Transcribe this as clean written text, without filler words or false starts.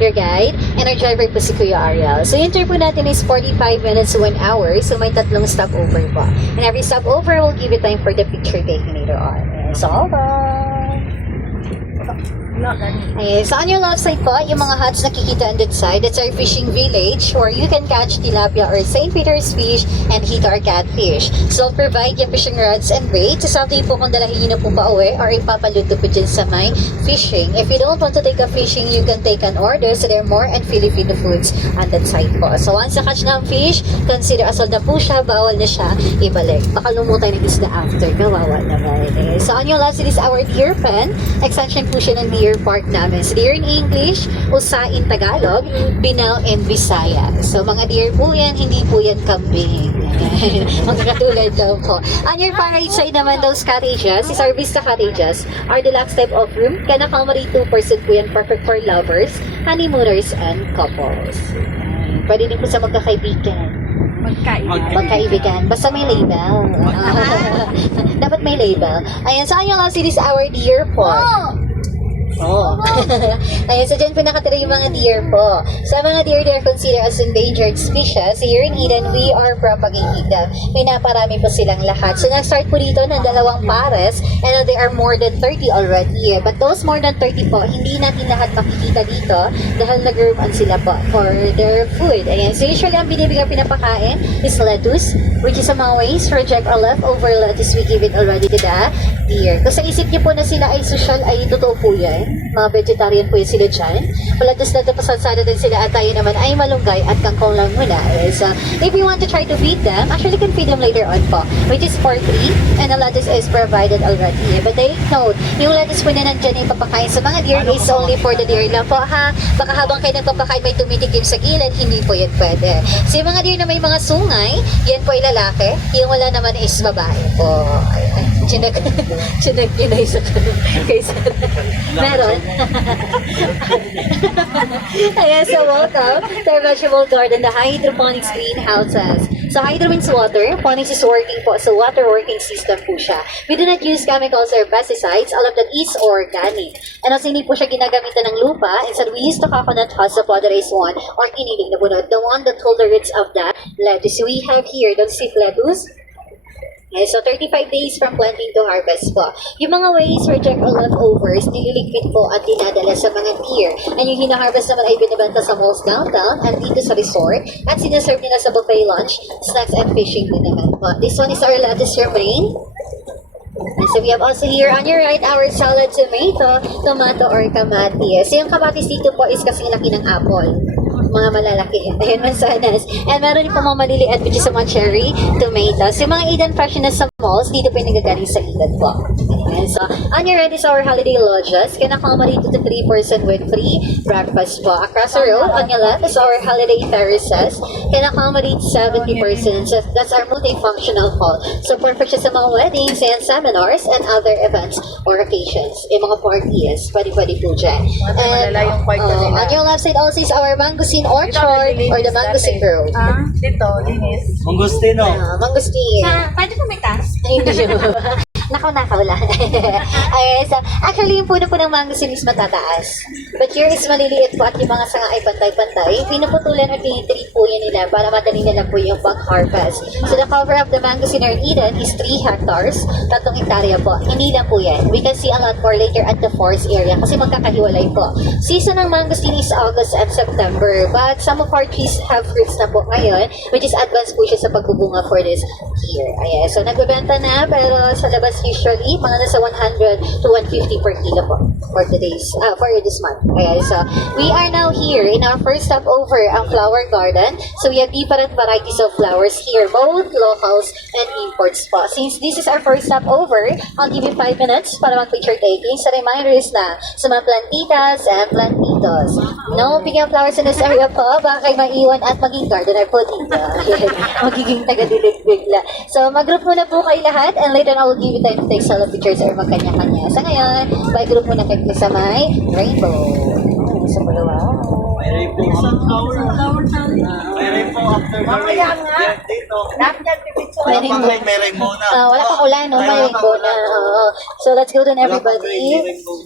your guide, and our driver po si Kuya Ariel. So yung tour po natin is 45 minutes to 1 hour, so may tatlong stopover po. And every stopover will give you time for the picture taking later on. And so, ayan, so on your left side po, yung mga huts nakikita on that side, that's our fishing village where you can catch tilapia or St. Peter's fish and hit our catfish. So I'll provide yung fishing rods and bait. So something po kung dalahin nyo na po pa uwi or ipapaluto po dyan sa may fishing. If you don't want to take a fishing, you can take an order. So there are more and Filipino foods on that side po. So once na-catch na ang fish, consider asal na po siya, bawal na siya ibalik. Baka lumutay na isda after, kawawa naman. Eh. So on your left side is our deer pen. Extension po siya ng deer park namin. So deer in English, usa in Tagalog, Binal in Bisaya. So mga deer po yan, hindi po yan kambing. Mga katulad daw po. On your far right side naman, those cottages, is our Vista cottages, are deluxe type of room. Can accommodate 2% po yan, perfect for lovers, honeymooners, and couples. Pwede din po sa magkakaibigan. Magkaibigan. Basta may label. Dapat may label. Ayan, so yung last is our deer park. Oh. Ayan, so dyan po nakatira yung mga deer po. Sa mga deer, they are considered as endangered species. So here in Eden, we are propagating them. May naparami po silang lahat. So nag-start po dito ng 2 pares and there are more than 30 already. But those more than 30 po, hindi natin lahat makikita dito dahil nag-groupan sila po for their food. Ayan, so usually ang binibigyan pinapakain is lettuce, which is a mga ways, reject or leftover lettuce, we give it already to the deer. Kung sa isip niyo po na sila ay social, ay totoo po yan. Mga vegetarian po yun sila dyan. Palatas na pasasada din sila at tayo naman ay malunggay at kangkong lang muna. So, if you want to try to feed them, actually you can feed them later on po, which is for free and the lettuce is provided already. But take note, yung lettuce po na nandyan ipapakain sa mga deer is only for the deer lang po ha. Baka habang kayo nagpapakain may tumitikim sa gilid, hindi po yan pwede. So, yung mga deer na may mga sungay, yan po ay lalaki. Yung wala naman is babae po. Ayan. Chinag yun ay sa kaysa meron. Ayan, so welcome to our vegetable garden, the hydroponics greenhouses. So hydro means water, ponics is working po, so water working system po siya. We do not use chemicals or pesticides, all of that is organic. And also hindi po siya ginagamitan ng lupa, instead we use the coconut husk, the polarized one, or kiniling na bunod, the one that hold the roots of the lettuce. So we have here, don't see lettuce. Okay, so 35 days from planting to harvest po. Yung mga waste, reject or leftovers, nililigpit po at dinadala sa mga deer. And yung hina-harvest naman ay binibenta sa malls downtown at dito sa resort. At sinaserve nila sa buffet lunch, snacks and fishing din naman po. This one is our lettuce romaine. And so we have also here on your right our salad tomato or kamatis. So yung kamatis dito po is kasing laki ng apple. Mga malalaki. Ayan, mansanas. And meron din po mga maliliit which is mga cherry tomatoes. Yung mga Eden freshness sa malls, dito po yung nagagaling sa Eden po. Ayan, so on your right is our holiday lodges. Can accommodate 2 to 3% with free breakfast po. Across the road, on your left is our holiday terraces. Can accommodate 70%. So that's our multifunctional hall. So perfect siya sa mga weddings and seminars and other events or occasions. Yung mga parties, pwede po dyan. And on your left side also is our mangosteen orchard or the mangosteen grove. Dito, linis. Mangostino. Mangosteen. Pwede po may task? Hindi siya. Wala. Okay, so actually yung puno po ng mangosteen is matataas. But here is maliliit po at yung mga sanga ay pantay-pantay. Pinuputulan or tinitreat po yan nila para madali na lang po yung pag-harvest. So the cover of the mangosteen or Eden is 3 hectares, 3 hektarya po. Hindi lang po yan. We can see a lot more later at the forest area kasi magkakahiwalay po. Season ng mangosteen is August and September. But some of our trees have fruits na po ngayon, which is advanced po siya sa pagbubunga for this year. Ayan, so nagbebenta na pero sa labas usually mga nasa 100 to 150 per kilo po for today's for this month. Okay, so we are now here in our first stopover ang flower garden. So we have different varieties of flowers here, both locals and imports po. Since this is our first stopover, I'll give you 5 minutes para mag-picture taking. So reminders na sa mga plantitas and plantitos. No picking of flowers in this area po, baka kayo maiwan at maging gardener po dito. Magiging taga-dilig bigla. So mag-group muna po kayo lahat and later I will give you time to take solo pictures or magkanya-kanya. Sa ngayon, by group muna kayo sa may rainbow. Sa palawa. May rainbow. May rainbow after the rain. Dito. May rainbow na. Wala pang ulan, no? May rainbow na. So let's go dun everybody.